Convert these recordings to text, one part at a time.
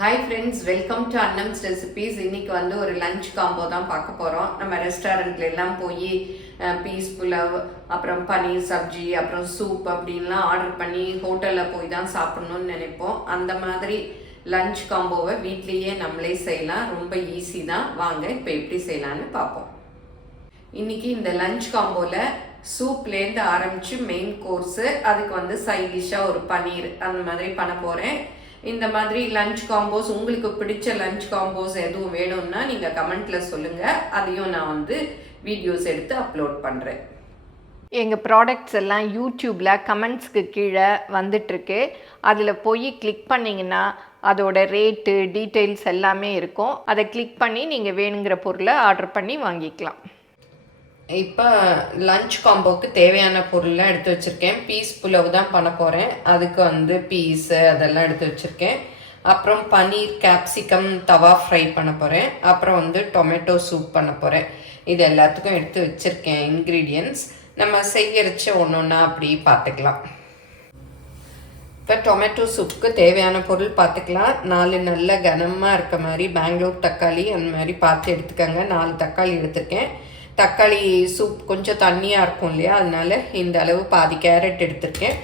Hi friends, welcome to Annam's recipes. இன்னைக்கு வந்து ஒரு லஞ்ச் காம்போ தான் பார்க்க போகிறோம். நம்ம ரெஸ்டாரண்ட்ல எல்லாம் போய் பீஸ் புலாவ், அப்புறம் பனீர் சப்ஜி, அப்புறம் சூப் அப்படின்லாம் ஆர்டர் பண்ணி ஹோட்டலில் போய் தான் சாப்பிட்ணுன்னு நினைப்போம். அந்த மாதிரி லஞ்ச் காம்போவை வீட்லேயே நம்மளே செய்யலாம். ரொம்ப ஈஸி தான். வாங்க இப்போ எப்படி செய்யலான்னு பார்ப்போம். இன்னைக்கு இந்த லஞ்ச் காம்போவில் சூப்லேருந்து ஆரம்பித்து மெயின் கோர்ஸு, அதுக்கு வந்து சைட் டிஷ்ஷாக ஒரு பனீர் அந்த மாதிரி பண்ண போகிறேன். இந்த மாதிரி லஞ்ச் காம்போஸ், உங்களுக்கு பிடிச்ச லஞ்ச் காம்போஸ் எதுவும் வேணும்னா நீங்கள் கமெண்ட்டில் சொல்லுங்கள். அதையும் நான் வந்து வீடியோஸ் எடுத்து அப்லோட் பண்ணுறேன். எங்கள் ப்ராடக்ட்ஸ் எல்லாம் யூடியூப்பில் கமெண்ட்ஸ்க்கு கீழே வந்துட்டுருக்கு. அதில் போய் கிளிக் பண்ணிங்கன்னா அதோட ரேட்டு டீட்டெயில்ஸ் எல்லாமே இருக்கும். அதை கிளிக் பண்ணி நீங்கள் வேணுங்கிற பொருளை ஆர்டர் பண்ணி வாங்கிக்கலாம். இப்போ லஞ்ச் காம்போவுக்கு தேவையான பொருள்லாம் எடுத்து வச்சுருக்கேன். பீஸ் புலாவ் தான் பண்ண போகிறேன். அதுக்கு வந்து பீஸு அதெல்லாம் எடுத்து வச்சுருக்கேன். அப்புறம் பனீர் கேப்சிகம் தவா ஃப்ரை பண்ண போகிறேன். அப்புறம் வந்து டொமேட்டோ சூப் பண்ண போகிறேன். இது எல்லாத்துக்கும் எடுத்து வச்சுருக்கேன் இன்க்ரீடியன்ட்ஸ். நம்ம செய்யறச்ச ஒன்று ஒன்றா அப்படி பார்த்துக்கலாம். இப்போ டொமேட்டோ சூப்புக்கு தேவையான பொருள் பார்த்துக்கலாம். 4 நல்ல கனமாக இருக்க மாதிரி பெங்களூர் தக்காளி அந்த மாதிரி பார்த்து எடுத்துக்கோங்க. 4 தக்காளி எடுத்துருக்கேன். தக்காளி சூப் கொஞ்சம் தண்ணியாக இருக்கும் இல்லையா, அதனால இந்த அளவு பாதி கேரட் எடுத்திருக்கேன்.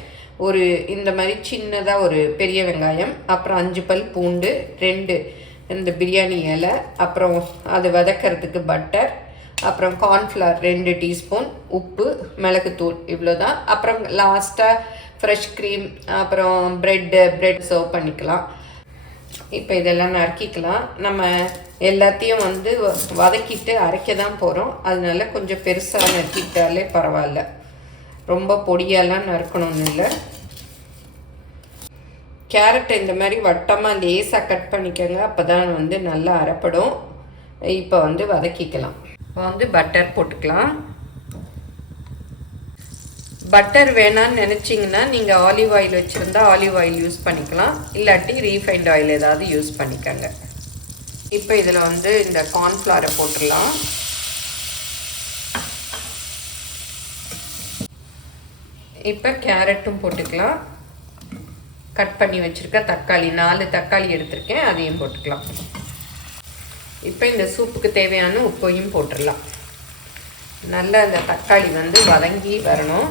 ஒரு இந்த மாதிரி சின்னதாக ஒரு பெரிய வெங்காயம், அப்புறம் 5 பல் பூண்டு, 2 இந்த பிரியாணி இலை, அப்புறம் அது வதக்கிறதுக்கு பட்டர், அப்புறம் கார்ன்ஃப்ளவர் 2 டீஸ்பூன், உப்பு, மிளகுத்தூள், இவ்வளோதான். அப்புறம் லாஸ்ட்டாக ஃப்ரெஷ் க்ரீம், அப்புறம் ப்ரெட் சர்வ் பண்ணிக்கலாம். இப்போ இதெல்லாம் நறுக்கிக்கலாம். நம்ம எல்லாத்தையும் வந்து வதக்கிட்டு அரைக்க தான் போகிறோம். அதனால கொஞ்சம் பெருசாக நறுக்கிட்டாலே பரவாயில்ல. ரொம்ப பொடியெல்லாம் நறுக்கணும்னு இல்லை. கேரட்டை இந்த மாதிரி வட்டமாக லேசாக கட் பண்ணிக்கோங்க. அப்போ தான் வந்து நல்லா அரைப்படும். இப்போ வந்து வதக்கிக்கலாம். இப்போ வந்து பட்டர் போட்டுக்கலாம். பட்டர் வேணான்னு நினச்சிங்கன்னா நீங்கள் ஆலிவ் ஆயில் வச்சுருந்தா ஆலிவ் ஆயில் யூஸ் பண்ணிக்கலாம். இல்லாட்டி ரீஃபைண்ட் ஆயில் ஏதாவது யூஸ் பண்ணிக்கோங்க. இப்போ இதில் வந்து இந்த கார்ன்ஃப்ளவரை போட்டுடலாம். இப்போ கேரட்டும் போட்டுக்கலாம். கட் பண்ணி வச்சுருக்க தக்காளி 4 தக்காளி எடுத்திருக்கேன், அதையும் போட்டுக்கலாம். இப்போ இந்த சூப்புக்கு தேவையான உப்பையும் போட்டுடலாம். நல்லா இந்த தக்காளி வந்து வதங்கி வரணும்.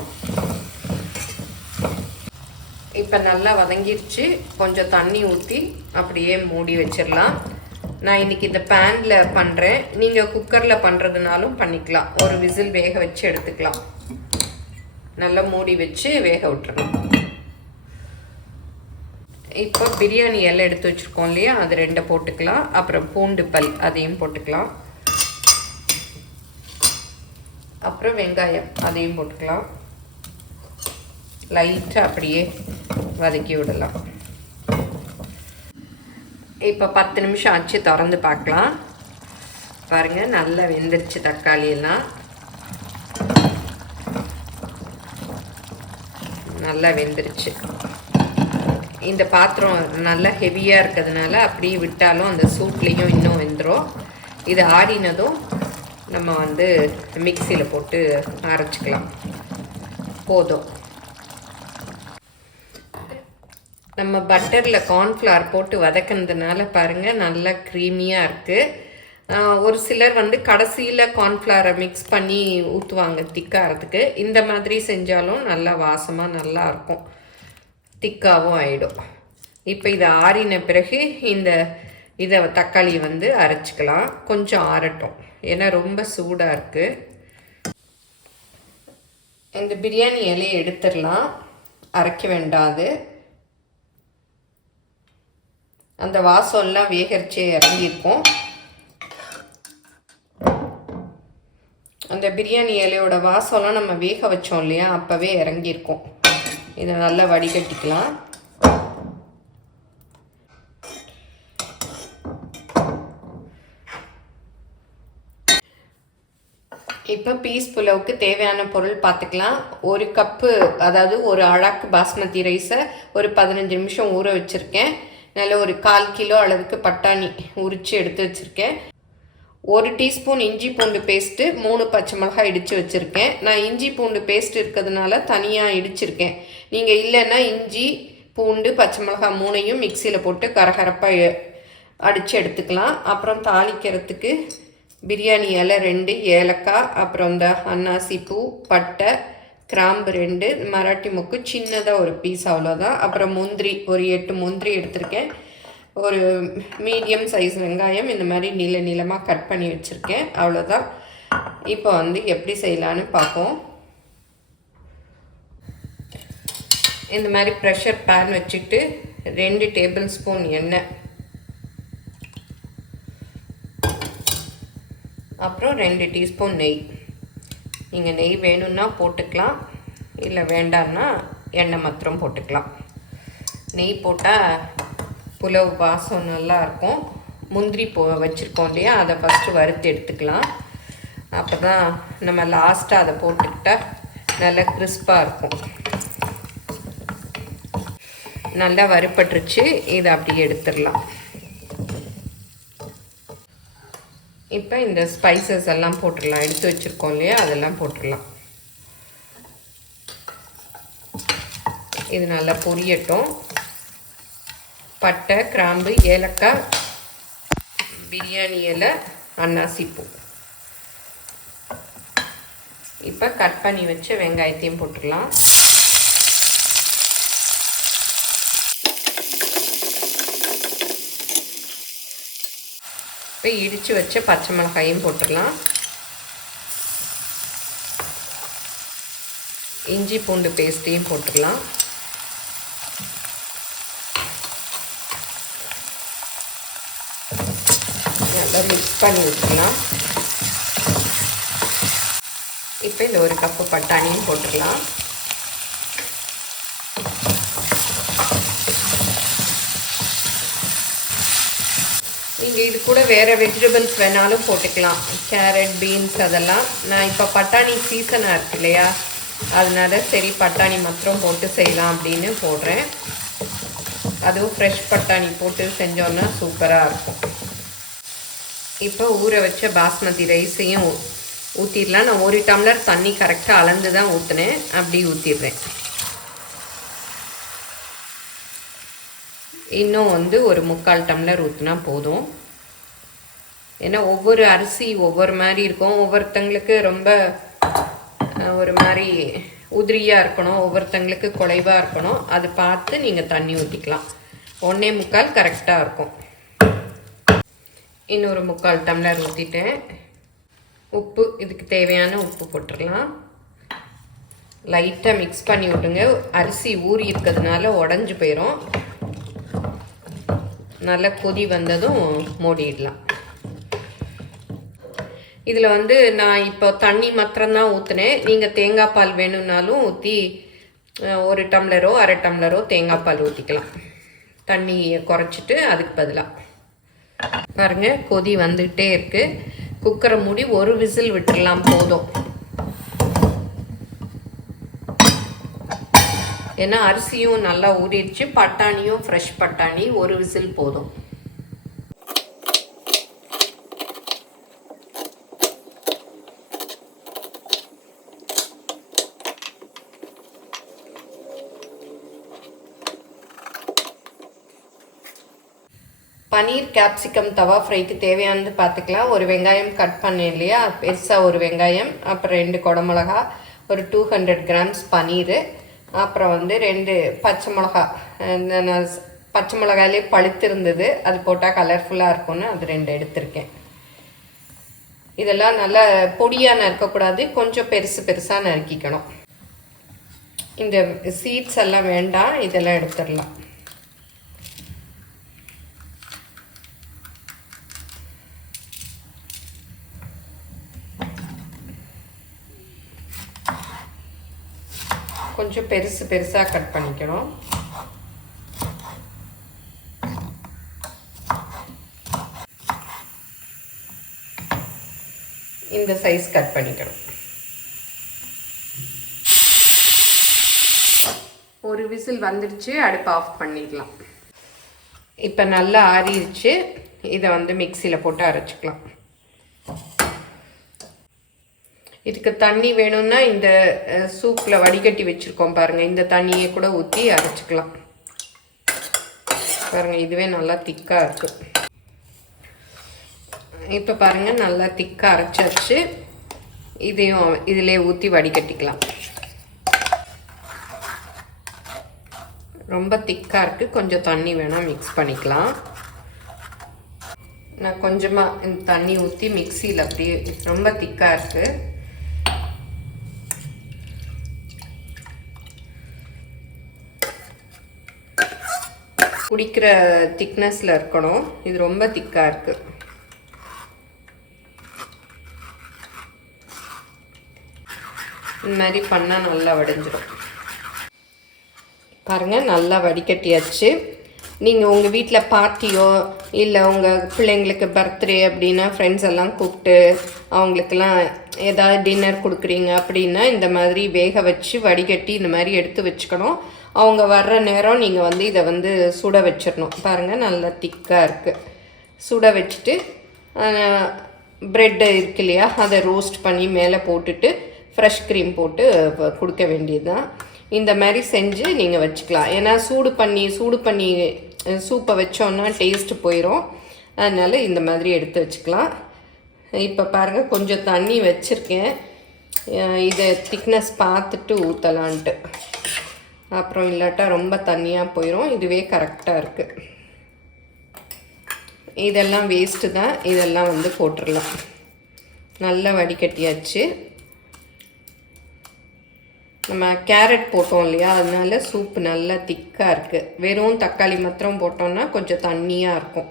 இப்போ நல்லா வதங்கிருச்சு. கொஞ்சம் தண்ணி ஊற்றி அப்படியே மூடி வச்சிடலாம். நான் இன்றைக்கி இந்த பேனில் பண்ணுறேன். நீங்கள் குக்கரில் பண்ணுறதுனாலும் பண்ணிக்கலாம். ஒரு விசில் வேக வச்சு எடுத்துக்கலாம். நல்லா மூடி வச்சு வேக விட்டுறலாம். இப்போ பிரியாணி எல்லாம் எடுத்து வச்சுருக்கோம் இல்லையா, அது 2 போட்டுக்கலாம். அப்புறம் பூண்டு பல் அதையும் போட்டுக்கலாம். அப்புறம் வெங்காயம் அதையும் போட்டுக்கலாம். லைட்டாக அப்படியே வதக்கி விடலாம். இப்போ 10 நிமிஷம் ஆச்சு, திறந்து பார்க்கலாம். பாருங்கள், நல்லா வெந்துருச்சு தக்காளி எல்லாம். நல்லா வெந்துருச்சு. இந்த பாத்திரம் நல்லா ஹெவியாக இருக்கிறதுனால அப்படியே விட்டாலும் அந்த சூட்லேயும் இன்னும் வெந்துடும். இது ஆறினதும் நம்ம வந்து மிக்சியில் போட்டு அரைச்சிக்கலாம். போதும். நம்ம பட்டரில் கார்ன்ஃப்ளவர் போட்டு வதக்கினதுனால பாருங்கள் நல்லா க்ரீமியாக இருக்குது. ஒரு சிலர் வந்து கடைசியில் கார்ன்ஃப்ளவரை மிக்ஸ் பண்ணி ஊற்றுவாங்க திக்காகிறதுக்கு. இந்த மாதிரி செஞ்சாலும் நல்லா வாசமாக நல்லா இருக்கும், திக்காகவும் ஆகிடும். இப்போ இதை ஆறின பிறகு இதை தக்காளி வந்து அரைச்சிக்கலாம். கொஞ்சம் ஆறட்டும், ஏன்னா ரொம்ப சூடாக இருக்குது. இந்த பிரியாணி இலையை எடுத்துடலாம். அரைக்க வேண்டாது. அந்த வாசம்லாம் வேகரிச்சே இறங்கியிருக்கும். அந்த பிரியாணி இலையோட வாசம்லாம் நம்ம வேக வச்சோம் இல்லையா, அப்போவே இறங்கியிருக்கும். இதை நல்லா வடிகட்டிக்கலாம். இப்போ பீஸ் புலாவுக்கு தேவையான பொருள் பார்த்துக்கலாம். 1 கப்பு, அதாவது ஒரு அழாக்கு பாஸ்மதி ரைஸை ஒரு 15 நிமிஷம் ஊற வச்சுருக்கேன். நல்ல ஒரு 1/4 கிலோ அளவுக்கு பட்டாணி உரித்து எடுத்து வச்சுருக்கேன். 1 டீஸ்பூன் இஞ்சி பூண்டு பேஸ்ட்டு, 3 பச்சை மிளகாய் இடித்து வச்சுருக்கேன். நான் இஞ்சி பூண்டு பேஸ்ட் இருக்கிறதுனால தனியாக இடிச்சிருக்கேன். நீங்கள் இல்லைன்னா இஞ்சி பூண்டு பச்சை மிளகாய் 3ஐயும் மிக்சியில் போட்டு கரகரப்பாக அடித்து எடுத்துக்கலாம். அப்புறம் தாளிக்கிறதுக்கு பிரியாணி இலை 2, ஏலக்காய், அப்புறம் இந்த அன்னாசி பூ, பட்டை, கிராம்பு 2, மராட்டி மொக்கு சின்னதாக ஒரு பீஸ், அவ்வளோதான். அப்புறம் முந்திரி ஒரு 8 முந்திரி எடுத்திருக்கேன். ஒரு மீடியம் சைஸ் வெங்காயம் இந்த மாதிரி நீளமாக கட் பண்ணி வச்சுருக்கேன், அவ்வளோதான். இப்போ வந்து எப்படி செய்யலான்னு பார்ப்போம். இந்த மாதிரி ப்ரெஷர் பேன் வச்சுட்டு 2 டேபிள் ஸ்பூன் எண்ணெய், அப்புறம் 2 டீஸ்பூன் நெய். நீங்கள் நெய் வேணும்னா போட்டுக்கலாம், இல்லை வேண்டாம்னா எண்ணெய் மாத்திரம் போட்டுக்கலாம். நெய் போட்டால் புலவு வாசம் நல்லாயிருக்கும். முந்திரி வச்சுருக்கோம் இல்லையா, அதை ஃபஸ்ட்டு வறுத்து எடுத்துக்கலாம். அப்போ தான் நம்ம லாஸ்ட்டாக அதை போட்டுக்கிட்டால் நல்லா கிறிஸ்பாக இருக்கும். நல்லா வறுப்பட்டுருச்சு, இதை அப்படியே எடுத்துடலாம். இப்போ இந்த ஸ்பைசஸ் எல்லாம் போட்டுடலாம், எடுத்து வச்சுருக்கோம் இல்லையா, அதெல்லாம் போட்டுடலாம். இது நல்லா பொரியட்டும். பட்டை, கிராம்பு, ஏலக்காய், பிரியாணி இலை, அன்னாசி பூ. இப்போ கட் பண்ணி வச்ச வெங்காயத்தையும் போட்டுடலாம். இப்போ இடித்து வச்ச பச்சை மிளகாயும் போட்டுடலாம். இஞ்சி பூண்டு பேஸ்ட்டையும் போட்டுடலாம். நல்லா மிக்ஸ் பண்ணி வச்சுக்கலாம். இப்போ இந்த 1 கப்பு பட்டாணியும் போட்டுடலாம். நீங்கள் இது கூட வேறு வெஜிடபிள்ஸ் வேணாலும் போட்டுக்கலாம், கேரட், பீன்ஸ் அதெல்லாம். நான் இப்போ பட்டாணி சீசனாக இருக்கு இல்லையா, அதனால சரி பட்டாணி மாத்திரம் போட்டு செய்யலாம் அப்படின்னு போடுறேன். அதுவும் ஃப்ரெஷ் பட்டாணி போட்டு செஞ்சோன்னா சூப்பராக இருக்கும். இப்போ ஊற வச்ச பாஸ்மதி ரைஸையும் ஊற்றிடலாம். நான் 1 டம்ளர் தண்ணி கரெக்டாக அளந்து தான் ஊற்றினேன், அப்படி ஊற்றிடுறேன். இன்னும் வந்து ஒரு 3/4 டம்ளர் ஊற்றினா போதும். ஏன்னா ஒவ்வொரு அரிசி ஒவ்வொரு மாதிரி இருக்கும். ஒவ்வொருத்தங்களுக்கு ரொம்ப ஒரு மாதிரி உதிரியாக இருக்கணும், ஒவ்வொருத்தங்களுக்கு குறைவாக இருக்கணும். அது பார்த்து நீங்கள் தண்ணி ஊற்றிக்கலாம். 1.25 கரெக்டாக இருக்கும். இன்னொரு 3/4 டம்ளர் ஊற்றிட்டேன். உப்பு, இதுக்கு தேவையான உப்பு போட்டுடலாம். லைட்டாக மிக்ஸ் பண்ணி விட்டுங்க. அரிசி ஊறி இருக்கிறதுனால உடஞ்சி போயிடும். நல்லா கொதி வந்ததும் மூடிடலாம். இதில் வந்து நான் இப்போ தண்ணி மாத்திரம்தான் ஊற்றினேன். நீங்கள் தேங்காய் பால் வேணும்னாலும் ஊற்றி 1 டம்ளரோ 1/2 டம்ளரோ தேங்காய் பால் ஊற்றிக்கலாம். தண்ணியை குறைச்சிட்டு அதுக்கு பதிலாக பாருங்கள் கொதி வந்துகிட்டே இருக்குது. குக்கரை மூடி 1 விசில் விட்டுடலாம், போதும். ஏன்னா அரிசியும் நல்லா ஊறிடுச்சு, பட்டாணியும் ஃப்ரெஷ் பட்டாணி, 1 விசில் போதும். பன்னீர் கேப்சிகம் தவா ஃப்ரைக்கு தேவையானது பார்த்துக்கலாம். 1 வெங்காயம் கட் பண்ணேன் இல்லையா, பெருசாக 1 வெங்காயம், அப்புறம் 2 குடமிளகா, ஒரு 200 கிராம்ஸ் பன்னீர், அப்புறம் வந்து 2 பச்சை மிளகா. இந்த பச்சை மிளகாயிலே பழுத்து இருந்தது, அது போட்டால் கலர்ஃபுல்லாக இருக்கும்னு அது 2 எடுத்திருக்கேன். இதெல்லாம் நல்லா பொடியாக நறுக்கக்கூடாது, கொஞ்சம் பெருசாக நறுக்கிக்கணும். இந்த சீட்ஸ் எல்லாம் வேண்டாம், இதெல்லாம் எடுத்துடலாம். கொஞ்சம் பெருசாக கட் பண்ணிக்கணும். இந்த சைஸ் கட் பண்ணிக்கணும். 1 விசில் வந்துடுச்சு, அடுப்பு ஆஃப் பண்ணிடலாம். இப்போ நல்லா ஆறிடுச்சு. இதை வந்து மிக்சியில் போட்டு அரைச்சிக்கலாம். இதுக்கு தண்ணி வேணும்னா இந்த சூப்பில் வடிகட்டி வச்சுருக்கோம் பாருங்கள், இந்த தண்ணியை கூட ஊற்றி அரைச்சிக்கலாம். பாருங்கள், இதுவே நல்லா திக்காக இருக்குது. இப்போ பாருங்கள், நல்லா திக்காக அரைச்சாச்சு. இதையும் இதிலே ஊற்றி வடிகட்டிக்கலாம். ரொம்ப திக்காக இருக்குது, கொஞ்சம் தண்ணி வேணால் மிக்ஸ் பண்ணிக்கலாம். நான் கொஞ்சமாக இந்த தண்ணி ஊற்றி மிக்சியில் அப்படியே, ரொம்ப திக்காக இருக்குது. குடிக்கிற திக்னஸில் இருக்கணும். இது ரொம்ப திக்காக இருக்குது. இந்த மாதிரி பண்ணால் நல்லா வடிஞ்சிடும். பாருங்கள், நல்லா வடிகட்டியாச்சு. நீங்கள் உங்கள் வீட்டில் பார்ட்டியோ இல்லை உங்கள் பிள்ளைங்களுக்கு பர்த்டே அப்படின்னா ஃப்ரெண்ட்ஸ் எல்லாம் கூப்பிட்டு அவங்களுக்கெல்லாம் ஏதாவது டின்னர் கொடுக்குறீங்க அப்படின்னா இந்த மாதிரி வேக வச்சு வடிகட்டி இந்த மாதிரி எடுத்து வச்சுக்கணும். அவங்க வர்ற நேரம் நீங்கள் வந்து இதை வந்து சுட வச்சிடணும். பாருங்கள், நல்லா திக்காக இருக்குது. சுட வச்சுட்டு ப்ரெட்டு இருக்கு இல்லையா, அதை ரோஸ்ட் பண்ணி மேலே போட்டுட்டு ஃப்ரெஷ் க்ரீம் போட்டு கொடுக்க வேண்டியது தான். இந்த மாதிரி செஞ்சு நீங்கள் வச்சுக்கலாம். ஏன்னா சூடு பண்ணி சூப்பை வச்சோன்னா டேஸ்ட்டு போயிடும். அதனால் இந்த மாதிரி எடுத்து வச்சுக்கலாம். இப்போ பாருங்கள், கொஞ்சம் தண்ணி வச்சுருக்கேன். இதை திக்னஸ் பார்த்துட்டு ஊற்றலான்ட்டு. அப்புறம் இல்லாட்டா ரொம்ப தண்ணியாக போயிடும். இதுவே கரெக்டாக இருக்குது. இதெல்லாம் வேஸ்ட்டு தான். இதெல்லாம் வந்து போட்டுடலாம். நல்லா வடிகட்டியாச்சு. நம்ம கேரட் போட்டோம் இல்லையா, அதனால சூப்பு நல்லா திக்காக இருக்குது. வெறும் தக்காளி மாத்திரம் போட்டோம்னா கொஞ்சம் தண்ணியாக இருக்கும்.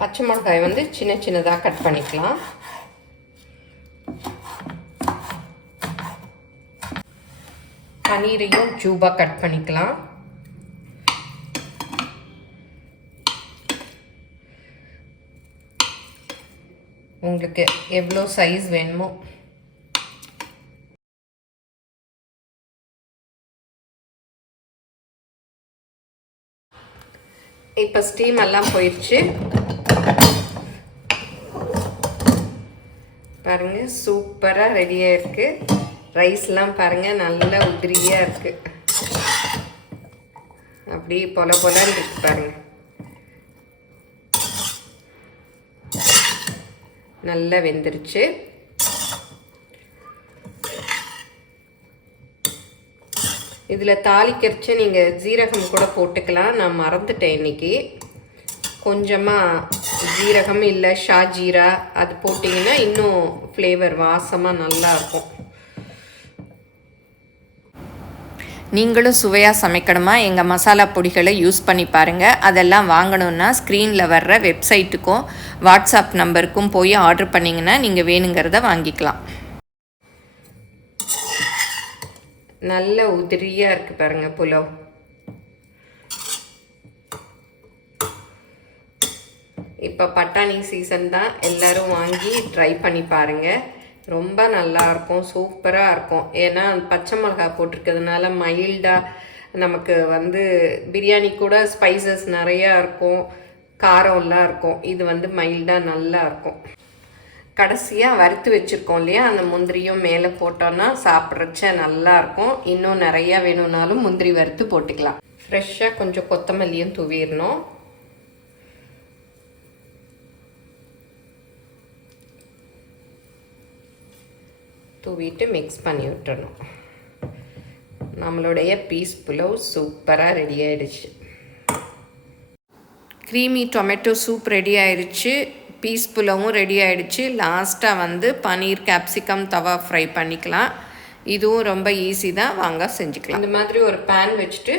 பச்சை மிளகாய் வந்து சின்ன சின்னதாக கட் பண்ணிக்கலாம். பன்னீரையும் க்யூபாக கட் பண்ணிக்கலாம். உங்களுக்கு எவ்வளோ சைஸ் வேணுமோ. இப்போ ஸ்டீம் எல்லாம் போயிடுச்சு. பாருங்கள், சூப்பராக ரெடியாக இருக்குது. ரைஸ்லாம் பாருங்கள், நல்லா உதிரியாக இருக்குது. அப்படியே பொல பொலன்னு இருக்கு பாருங்கள். நல்லா வெந்துருச்சு. இதில் தாளிக்கரிச்சு நீங்கள் ஜீரகம் கூட போட்டுக்கலாம். நான் மறந்துட்டேன் இன்றைக்கி. கொஞ்சமாக ஜீரகம் இல்லை ஷாஜீரா அது போட்டிங்கன்னா இன்னும் ஃப்ளேவர் வாசமாக நல்லாயிருக்கும். நீங்களும் சுவையாக சமைக்கணுமா? எங்கள் மசாலா பொடிகளை யூஸ் பண்ணி பாருங்கள். அதெல்லாம் வாங்கணுன்னா ஸ்க்ரீனில் வர்ற வெப்சைட்டுக்கும் வாட்ஸ்அப் நம்பருக்கும் போய் ஆர்டர் பண்ணிங்கன்னா நீங்கள் வேணுங்கிறத வாங்கிக்கலாம். நல்ல உதிரியாக இருக்குது பாருங்கள் புலாவ். இப்போ பட்டாணி சீசன் தான். எல்லோரும் வாங்கி ட்ரை பண்ணி பாருங்கள். ரொம்ப நல்லாயிருக்கும், சூப்பராக இருக்கும். ஏன்னா பச்சை மிளகா போட்டிருக்கிறதுனால மைல்டாக நமக்கு வந்து பிரியாணி கூட ஸ்பைசஸ் நிறையா இருக்கும், காரம்லாம் இருக்கும். இது வந்து மைல்டாக நல்லா இருக்கும். கடைசியாக வறுத்து வச்சுருக்கோம் இல்லையா, அந்த முந்திரியும் மேலே போட்டோன்னா சாப்பிட்றச்ச நல்லாயிருக்கும். இன்னும் நிறையா வேணும்னாலும் முந்திரி வறுத்து போட்டுக்கலாம். ஃப்ரெஷ்ஷாக கொஞ்சம் கொத்தமல்லியும் தூவிடணும். தூவிட்டு மிக்ஸ் பண்ணி விட்டுறணும். நம்மளுடைய பீஸ் புலாவ் சூப்பராக ரெடி ஆகிடுச்சு. க்ரீமி டொமேட்டோ சூப் ரெடி ஆகிடுச்சு. பீஸ் புலாவும் ரெடி ஆகிடுச்சு. லாஸ்ட்டாக வந்து பன்னீர் கேப்சிகம் தவா ஃப்ரை பண்ணிக்கலாம். இதுவும் ரொம்ப ஈஸி தான், வாங்க செஞ்சுக்கலாம். இந்த மாதிரி ஒரு பேன் வச்சுட்டு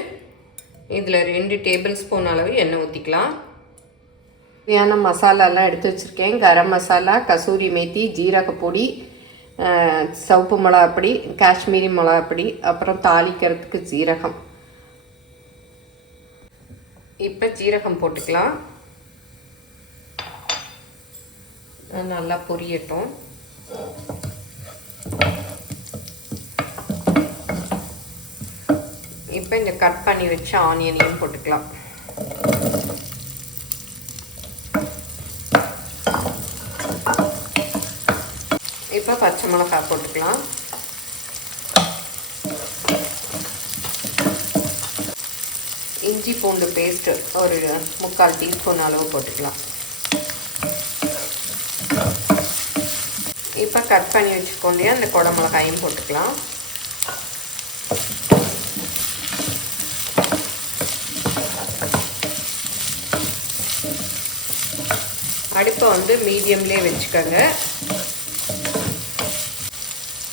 இதில் 2 டேபிள் ஸ்பூன் அளவு எண்ணெய் ஊற்றிக்கலாம். தேவையான மசாலாலாம் எடுத்து வச்சுருக்கேன். கரம் மசாலா, கசூரி மேத்தி, ஜீரகப்பொடி, சிவப்பு மிளகாப்பொடி, காஷ்மீரி மிளகாப்பொடி, அப்புறம் தாளிக்கிறதுக்கு ஜீரகம். இப்போ ஜீரகம் போட்டுக்கலாம். நல்லா பொரியட்டும். இப்போ இந்த கட் பண்ணி வச்ச ஆனியனையும் போட்டுக்கலாம். இப்போ பச்சை மிளகாய் போட்டுக்கலாம். இஞ்சி பூண்டு பேஸ்ட்டு ஒரு 3/4 டீஸ்பூன் அளவு போட்டுக்கலாம். இப்போ கட் பண்ணி வச்சுக்கொண்டே அந்த குடமிளகாயும் போட்டுக்கலாம். அடுப்பை வந்து மீடியம்லேயே வச்சுக்கோங்க.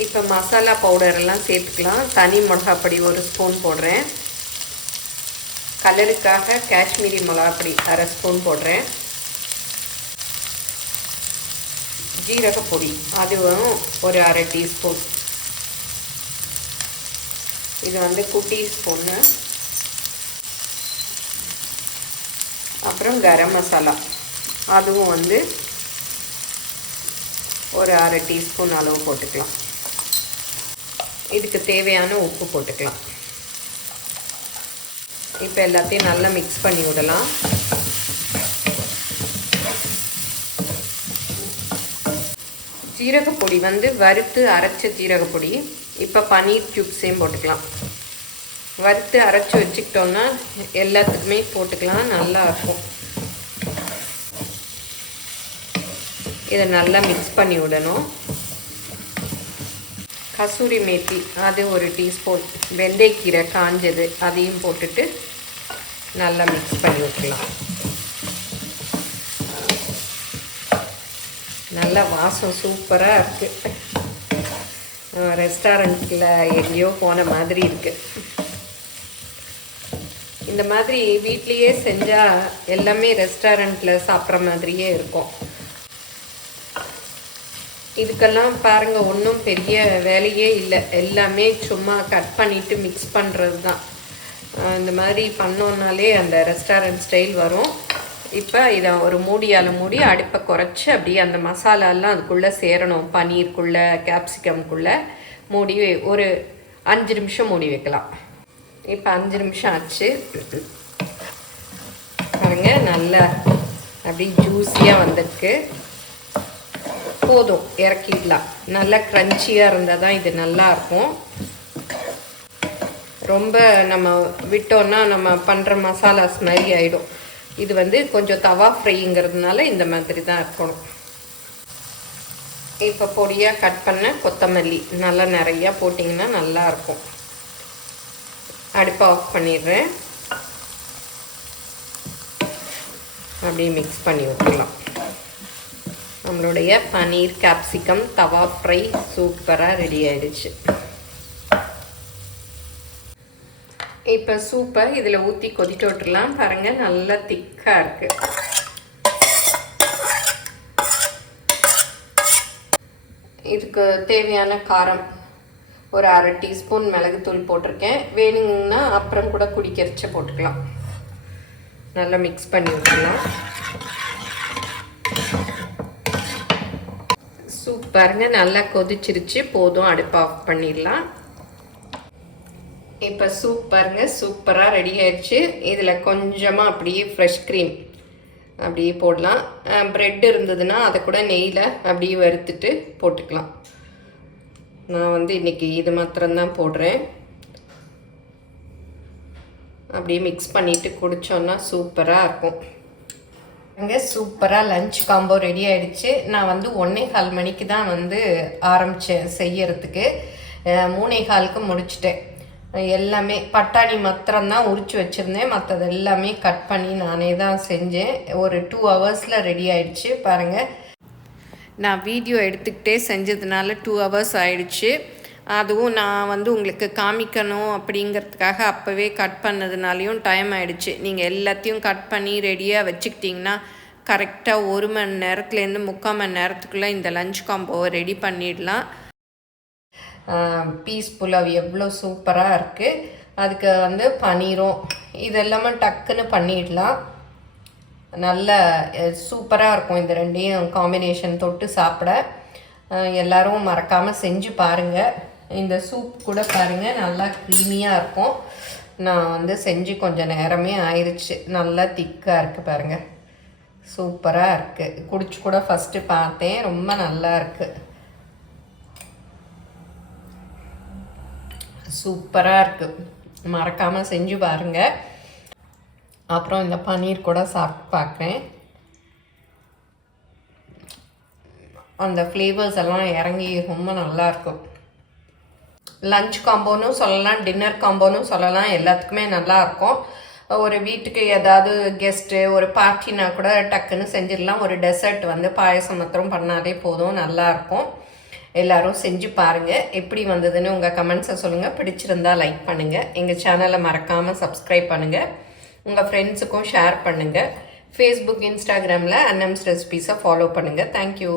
இப்போ மசாலா பவுடரெல்லாம் சேர்த்துக்கலாம். தனி மிளகாப்பொடி 1 ஸ்பூன் போடுறேன். கலருக்காக காஷ்மீரி மிளகாப்பொடி 1/2 ஸ்பூன் போடுறேன். ஜீரகப்பொடி அதுவும் ஒரு 1/2 டீஸ்பூன். இது வந்து குட்டி ஸ்பூன்னு. அப்புறம் கரம் மசாலா அதுவும் வந்து ஒரு 1/2 டீஸ்பூன் அளவு போட்டுக்கலாம். இதுக்கு தேவையான உப்பு போட்டுக்கலாம். இப்போ எல்லாத்தையும் நல்லா மிக்ஸ் பண்ணி விடலாம். ஜீரகப்பொடி வந்து வறுத்து அரைச்ச ஜீரகப்பொடி. இப்போ பன்னீர் க்யூப்ஸையும் போட்டுக்கலாம். வறுத்து அரைச்சி வச்சுக்கிட்டோன்னா எல்லாத்துக்குமே போட்டுக்கலாம், நல்லா இருக்கும். இதை நல்லா மிக்ஸ் பண்ணி விடணும். கசூரி மேத்தி அது 1 டீஸ்பூன். வெந்தயக்கீரை காஞ்சது அதையும் போட்டுட்டு நல்லா மிக்ஸ் பண்ணி விட்டுக்கலாம். நல்ல வாசம் சூப்பராக இருக்குது. ரெஸ்டாரண்ட்டில் எங்கேயோ போன மாதிரி இருக்குது. இந்த மாதிரி வீட்லேயே செஞ்சால் எல்லாமே ரெஸ்டாரண்ட்டில் சாப்பிட்ற மாதிரியே இருக்கும். இதுக்கெல்லாம் பாருங்கள், ஒன்றும் பெரிய வேலையே இல்லை. எல்லாமே சும்மா கட் பண்ணிவிட்டு மிக்ஸ் பண்ணுறது தான். இந்த மாதிரி பண்ணோன்னாலே அந்த ரெஸ்டாரண்ட் ஸ்டைல் வரும். இப்போ இதை ஒரு மூடியால் மூடி அடுப்பை குறைச்சி அப்படியே அந்த மசாலாலாம் அதுக்குள்ளே சேரணும். பன்னீருக்குள்ளே கேப்சிகம்குள்ளே மூடி ஒரு 5 நிமிஷம் மூடி வைக்கலாம். இப்போ 5 நிமிஷம் ஆச்சு. பாருங்க, நல்லா அப்படி ஜூஸியாக வந்திருக்கு. போதும், இறக்கிடலாம். நல்லா க்ரன்ச்சியாக இருந்தால் தான் இது நல்லாயிருக்கும். ரொம்ப நம்ம விட்டோன்னா நம்ம பண்ணுற மசாலாஸ் மாதிரி ஆகிடும். இது வந்து கொஞ்சம் தவா ஃப்ரைங்கிறதுனால இந்த மாதிரி தான் இருக்கணும். இப்போ பொடியாக கட் பண்ண கொத்தமல்லி நல்லா நிறையா போட்டிங்கன்னா நல்லாயிருக்கும். அடுப்பை ஆஃப் பண்ணிடுறேன். அப்படியே மிக்ஸ் பண்ணி விட்டுக்கலாம். நம்மளுடைய பன்னீர் கேப்சிகம் தவா ஃப்ரை சூப்பராக ரெடி ஆயிடுச்சு. இப்போ சூப்பை இதில் ஊற்றி கொதிட்டு விட்டுடலாம். பாருங்கள், நல்லா திக்காக இருக்குது. இதுக்கு தேவையான காரம் ஒரு 1/2 டீஸ்பூன் மிளகுத்தூள் போட்டிருக்கேன். வேணுங்கன்னா அப்புறம் கூட குடிக்கரிச்ச போட்டுக்கலாம். நல்லா மிக்ஸ் பண்ணி விட்டுடலாம். சூப் பாருங்க, நல்லா கொதிச்சிருச்சு. போதும், அடுப்பு ஆஃப் பண்ணிடலாம். இப்போ சூப் பாருங்க, சூப்பராக ரெடி ஆயிடுச்சு. இதில் கொஞ்சமாக அப்படியே ஃப்ரெஷ் க்ரீம் அப்படியே போடலாம். ப்ரெட் இருந்ததுன்னா அதை கூட நெய்யில் அப்படியே வறுத்துட்டு போட்டுக்கலாம். நான் வந்து இன்றைக்கி இது மாத்திரம்தான் போடுறேன். அப்படியே மிக்ஸ் பண்ணிவிட்டு குடித்தோன்னா சூப்பராக இருக்கும். அங்கே சூப்பராக லஞ்ச் காம்போ ரெடி ஆகிடுச்சு. நான் வந்து 1:15 மணிக்கு தான் வந்து ஆரம்பித்தேன் செய்யறதுக்கு. 3:15க்கு முடிச்சிட்டேன். எல்லாமே பட்டாணி மாத்திரம்தான் உரித்து வச்சுருந்தேன். மற்றது எல்லாமே கட் பண்ணி நானே தான் செஞ்சேன். ஒரு 2 ஹவர்ஸில் ரெடி ஆகிடுச்சு. பாருங்கள், நான் வீடியோ எடுத்துக்கிட்டே செஞ்சதுனால 2 ஹவர்ஸ் ஆயிடுச்சு. அதுவும் நான் வந்து உங்களுக்கு காமிக்கணும் அப்படிங்கிறதுக்காக அப்போவே கட் பண்ணதுனாலையும் டைம் ஆகிடுச்சு. நீங்கள் எல்லாத்தையும் கட் பண்ணி ரெடியாக வச்சுக்கிட்டிங்கன்னா கரெக்டாக 1 மணி நேரத்துலேருந்து 3/4 மணி நேரத்துக்குள்ளே இந்த லஞ்ச் காம்போவை ரெடி பண்ணிடலாம். பீஸ் புலாவ் எவ்வளோ சூப்பராக இருக்குது. அதுக்கு வந்து பன்னீரும் இதெல்லாமே டக்குன்னு பண்ணிடலாம். நல்ல சூப்பராக இருக்கும். இந்த ரெண்டையும் காம்பினேஷன் தொட்டு சாப்பிட எல்லோரும் மறக்காமல் செஞ்சு பாருங்கள். இந்த சூப் கூட பாருங்கள், நல்லா க்ரீமியாக இருக்கும். நான் வந்து செஞ்சு கொஞ்சம் நேரமே ஆயிடுச்சு. நல்லா திக்காக இருக்குது பாருங்கள், சூப்பராக இருக்குது. குடிச்சு கூட ஃபஸ்ட்டு பார்த்தேன், ரொம்ப நல்லா இருக்குது. சூப்பராக இருக்குது, மறக்காமல் செஞ்சு பாருங்கள். அப்புறம் இந்த பன்னீர் கூட சாப்பிட்டு பார்க்குறேன். அந்த ஃப்ளேவர்ஸ் எல்லாம் இறங்கி ரொம்ப நல்லாயிருக்கும். லஞ்ச் காம்போன்னு சொல்லலாம், டின்னர் காம்போன்னு சொல்லலாம், எல்லாத்துக்குமே நல்லாயிருக்கும். ஒரு வீட்டுக்கு ஏதாவது கெஸ்ட்டு ஒரு பார்ட்டினா கூட டக்குன்னு செஞ்சிடலாம். ஒரு டெசர்ட் வந்து பாயசம் மாத்திரம் பண்ணாலே போதும், நல்லாயிருக்கும். எல்லோரும் செஞ்சு பாருங்கள். எப்படி வந்ததுன்னு உங்கள் கமெண்ட்ஸை சொல்லுங்கள். பிடிச்சிருந்தால் லைக் பண்ணுங்கள். எங்கள் சேனலை மறக்காமல் சப்ஸ்கிரைப் பண்ணுங்கள். உங்கள் ஃப்ரெண்ட்ஸுக்கும் ஷேர் பண்ணுங்கள். ஃபேஸ்புக், இன்ஸ்டாகிராமில் அன்னம்ஸ் ரெசிபீஸை ஃபாலோ பண்ணுங்கள். தேங்க்யூ.